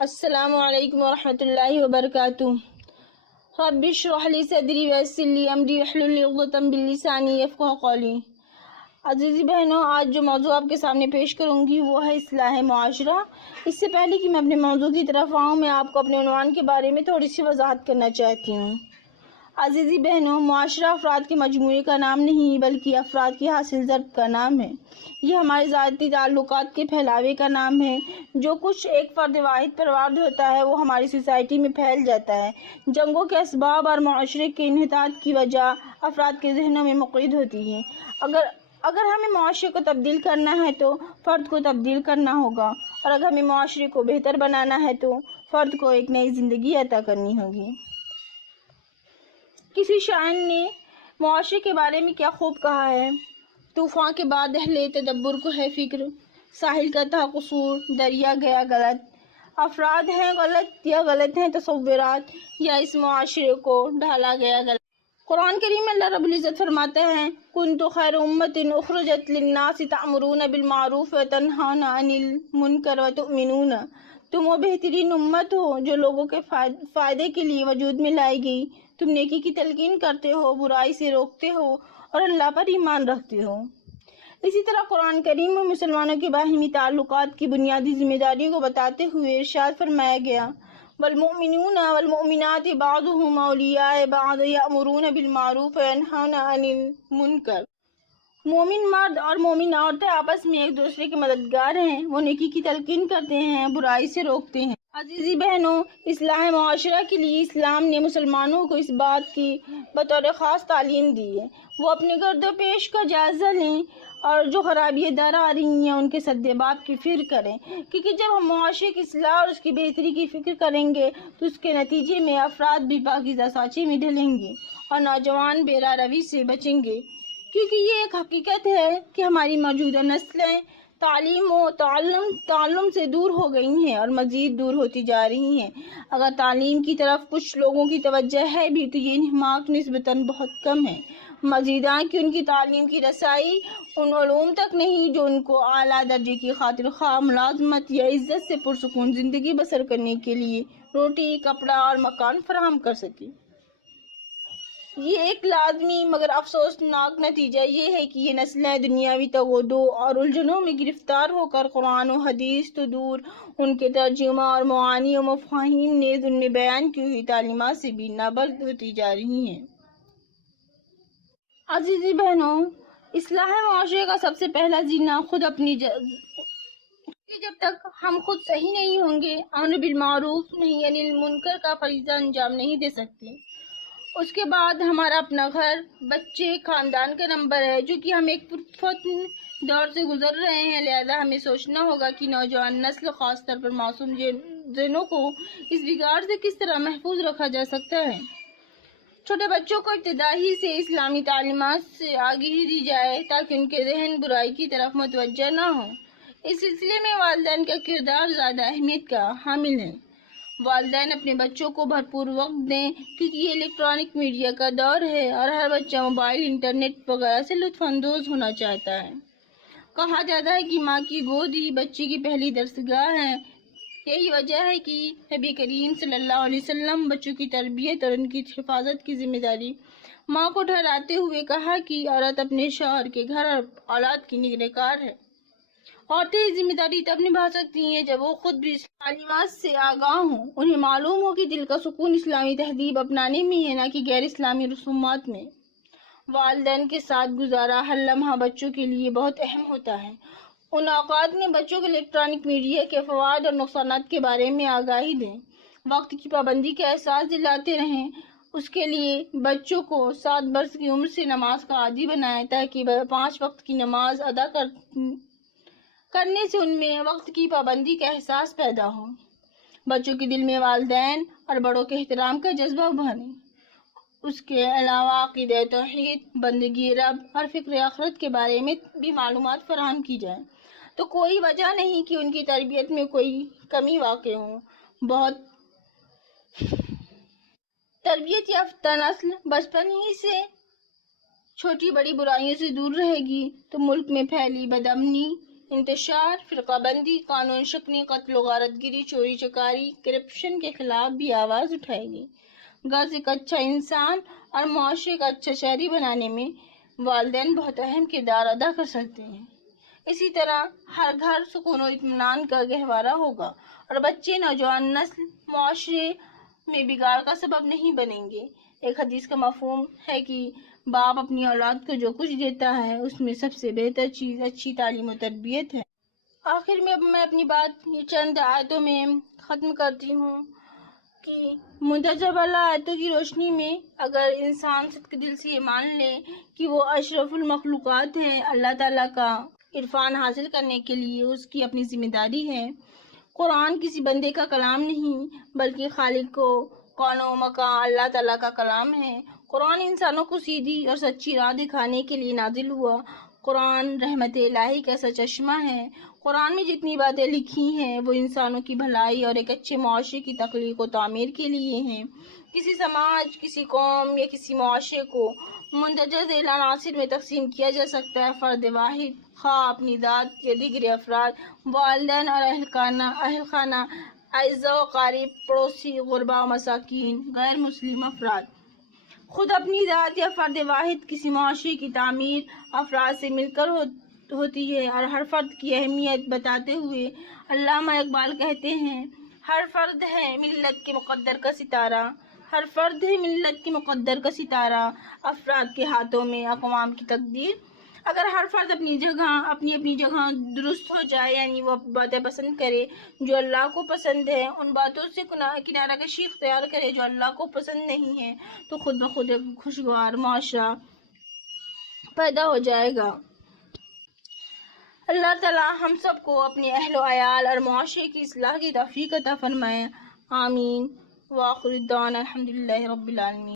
السلام علیکم ورحمۃ اللہ وبرکاتہ۔ رب اشرح لی صدری ویسر لی امری واحلل عقدۃ من لسانی یفقہوا قولی۔ عزیزی بہنوں، آج جو موضوع آپ کے سامنے پیش کروں گی وہ ہے اصلاح معاشرہ۔ اس سے پہلے کہ میں اپنے موضوع کی طرف آؤں، میں آپ کو اپنے عنوان کے بارے میں تھوڑی سی وضاحت کرنا چاہتی ہوں۔ عزیزی بہنوں، معاشرہ افراد کے مجموعے کا نام نہیں بلکہ افراد کی حاصل ضرب کا نام ہے۔ یہ ہمارے ذاتی تعلقات کے پھیلاوے کا نام ہے۔ جو کچھ ایک فرد واحد پر وارد ہوتا ہے وہ ہماری سوسائٹی میں پھیل جاتا ہے۔ جنگوں کے اسباب اور معاشرے کے انحطاط کی وجہ افراد کے ذہنوں میں مقید ہوتی ہے۔ اگر ہمیں معاشرے کو تبدیل کرنا ہے تو فرد کو تبدیل کرنا ہوگا، اور اگر ہمیں معاشرے کو بہتر بنانا ہے تو فرد کو ایک نئی زندگی عطا کرنی ہوگی۔ کسی شاعر نے معاشرے کے بارے میں کیا خوب کہا ہے: طوفان کے بعد اہل تدبر کو ہے فکر، ساحل کا تھا قصور، دریا گیا غلط۔ افراد ہیں غلط یا غلط ہیں تصورات، یا اس معاشرے کو ڈھالا گیا غلط۔ قرآن کریم میں اللہ رب العزت فرماتا ہے: کنتم خیر امۃ اخرجت للناس تأمرون بالمعروف وتنہون عن المنکر وتؤمنون۔ تم وہ بہترین امت ہو جو لوگوں کے فائدے کے لیے وجود میں لائی گئی۔ تم نیکی کی تلقین کرتے ہو، برائی سے روکتے ہو اور اللہ پر ایمان رکھتے ہو۔ اسی طرح قرآن کریم میں مسلمانوں کے باہمی تعلقات کی بنیادی ذمہ داریوں کو بتاتے ہوئے ارشاد فرمایا گیا: والمؤمنون والمؤمنات بعضهم اولیاء بعض یأمرون بالمعروف وینہون عن المنکر۔ مومن مرد اور مومن عورتیں آپس میں ایک دوسرے کے مددگار ہیں، وہ نیکی کی تلقین کرتے ہیں، برائی سے روکتے ہیں۔ عزیزی بہنوں، اصلاح معاشرہ کے لیے اسلام نے مسلمانوں کو اس بات کی بطور خاص تعلیم دی ہے وہ اپنے گرد و پیش کا جائزہ لیں اور جو خرابیاں در آ رہی ہیں ان کے سدباب کی فکر کریں، کیونکہ جب ہم معاشرے کی اصلاح اور اس کی بہتری کی فکر کریں گے تو اس کے نتیجے میں افراد بھی پاکیزہ سانچے میں ڈھلیں گے اور نوجوان بے راہ روی سے بچیں گے، کیونکہ یہ ایک حقیقت ہے کہ ہماری موجودہ نسلیں تعلیم و تعلم سے دور ہو گئی ہیں اور مزید دور ہوتی جا رہی ہیں۔ اگر تعلیم کی طرف کچھ لوگوں کی توجہ ہے بھی تو یہ انہماک نسبتاً بہت کم ہے، مزیداں کہ ان کی تعلیم کی رسائی ان علوم تک نہیں جو ان کو اعلیٰ درجے کی خاطر خواہ ملازمت یا عزت سے پرسکون زندگی بسر کرنے کے لیے روٹی، کپڑا اور مکان فراہم کر سکے۔ یہ ایک لازمی مگر افسوسناک نتیجہ یہ ہے کہ یہ نسلیں دنیاوی تگودو اور الجھنوں میں گرفتار ہو کر قرآن و حدیث تو دور ان کے ترجمہ اور معانی و مفاہیم نیز ان میں بیان کی ہوئی تعلیمات سے بھی نابرد ہوتی جا رہی ہیں۔ عزیزی بہنوں، اصلاح معاشرے کا سب سے پہلا زینہ خود اپنی جب تک ہم خود صحیح نہیں ہوں گے، امر بالمعروف نہی عن المنکر کا فریضہ انجام نہیں دے سکتے۔ اس کے بعد ہمارا اپنا گھر، بچے، خاندان کا نمبر ہے، جو کہ ہم ایک پرفتن دور سے گزر رہے ہیں، لہذا ہمیں سوچنا ہوگا کہ نوجوان نسل، خاص طور پر معصوم ذہنوں کو اس بگاڑ سے کس طرح محفوظ رکھا جا سکتا ہے۔ چھوٹے بچوں کو ابتدائی سے اسلامی تعلیمات سے آگاہی دی جائے تاکہ ان کے ذہن برائی کی طرف متوجہ نہ ہوں۔ اس سلسلے میں والدین کا کردار زیادہ اہمیت کا حامل ہے۔ والدین اپنے بچوں کو بھرپور وقت دیں، کیونکہ یہ الیکٹرانک میڈیا کا دور ہے اور ہر بچہ موبائل، انٹرنیٹ وغیرہ سے لطف اندوز ہونا چاہتا ہے۔ کہا جاتا ہے کہ ماں کی گود ہی بچے کی پہلی درسگاہ ہے۔ یہی وجہ ہے کہ نبی کریم صلی اللہ علیہ وسلم بچوں کی تربیت اور ان کی حفاظت کی ذمہ داری ماں کو ٹھہراتے ہوئے کہا کہ عورت اپنے شوہر کے گھر اور اولاد کی نگہبان ہے۔ عورتیں یہ ذمہ داری تب نبھا سکتی ہیں جب وہ خود بھی تعلیمات سے آگاہ ہوں، انہیں معلوم ہو کہ دل کا سکون اسلامی تہذیب اپنانے میں ہے، نہ کہ غیر اسلامی رسومات میں۔ والدین کے ساتھ گزارا ہر لمحہ بچوں کے لیے بہت اہم ہوتا ہے۔ ان اوقات میں بچوں کو الیکٹرانک میڈیا کے فوائد اور نقصانات کے بارے میں آگاہی دیں، وقت کی پابندی کا احساس دلاتے رہیں۔ اس کے لیے بچوں کو 7 برس کی عمر سے نماز کا عادی بنائیں تاکہ 5 وقت کی نماز ادا کرنے سے ان میں وقت کی پابندی کا احساس پیدا ہو۔ بچوں کے دل میں والدین اور بڑوں کے احترام کا جذبہ بھریں۔ اس کے علاوہ عقیدہ توحید، بندگی رب اور فکر آخرت کے بارے میں بھی معلومات فراہم کی جائیں تو کوئی وجہ نہیں کہ ان کی تربیت میں کوئی کمی واقع ہو۔ بہت تربیت یافتہ نسل بچپن ہی سے چھوٹی بڑی برائیوں سے دور رہے گی تو ملک میں پھیلی بدامنی انتشار، فرقہ بندی، قانون شکنی، قتل و غارت گری، چوری چکاری، کرپشن کے خلاف بھی آواز اٹھائے گی۔ گھر ایک اچھا انسان اور معاشرے کا اچھا شہری بنانے میں والدین بہت اہم کردار ادا کر سکتے ہیں۔ اسی طرح ہر گھر سکون و اطمینان کا گہوارہ ہوگا اور بچے، نوجوان نسل معاشرے میں بگاڑ کا سبب نہیں بنیں گے۔ ایک حدیث کا مفہوم ہے کہ باپ اپنی اولاد کو جو کچھ دیتا ہے اس میں سب سے بہتر چیز اچھی تعلیم و تربیت ہے۔ آخر میں اپنی بات یہ چند آیتوں میں ختم کرتی ہوں کہ مندرجہ بالا آیتوں کی روشنی میں اگر انسان صدق دل سے یہ مان لے کہ وہ اشرف المخلوقات ہیں، اللہ تعالیٰ کا عرفان حاصل کرنے کے لیے اس کی اپنی ذمہ داری ہے۔ قرآن کسی بندے کا کلام نہیں بلکہ خالق کو کون و مکان اللہ تعالیٰ کا کلام ہے۔ قرآن انسانوں کو سیدھی اور سچی راہ دکھانے کے لیے نازل ہوا۔ قرآن رحمت الہی کا ایسا چشمہ ہے۔ قرآن میں جتنی باتیں لکھی ہیں وہ انسانوں کی بھلائی اور ایک اچھے معاشرے کی تخلیق و تعمیر کے لیے ہیں۔ کسی سماج، کسی قوم یا کسی معاشرے کو مندرجہ ذیل عناصر میں تقسیم کیا جا سکتا ہے۔ فرد واحد، خواہ اپنی ذات یا دیگر افراد، والدین اور اہل خانہ، اعزاء و اقارب، پڑوسی، غربا و مساکین، غیر مسلم افراد۔ خود اپنی ذات یا فرد واحد کسی معاشرے کی تعمیر افراد سے مل کر ہوتی ہے اور ہر فرد کی اہمیت بتاتے ہوئے علامہ اقبال کہتے ہیں، ہر فرد ہے ملت کے مقدر کا ستارہ، ہر فرد ہے ملت کے مقدر کا ستارہ، افراد کے ہاتھوں میں اقوام کی تقدیر۔ اگر ہر فرد اپنی جگہ درست ہو جائے، یعنی وہ باتیں پسند کرے جو اللہ کو پسند ہے، ان باتوں سے کنارہ کشی اختیار کرے جو اللہ کو پسند نہیں ہے، تو خود بخود ایک خوشگوار معاشرہ پیدا ہو جائے گا۔ اللہ تعالیٰ ہم سب کو اپنے اہل و عیال اور معاشرے کی اصلاح کی توفیق عطا فرمائے۔ آمین۔ وآخر الدعوانا الحمدللہ رب العالمین۔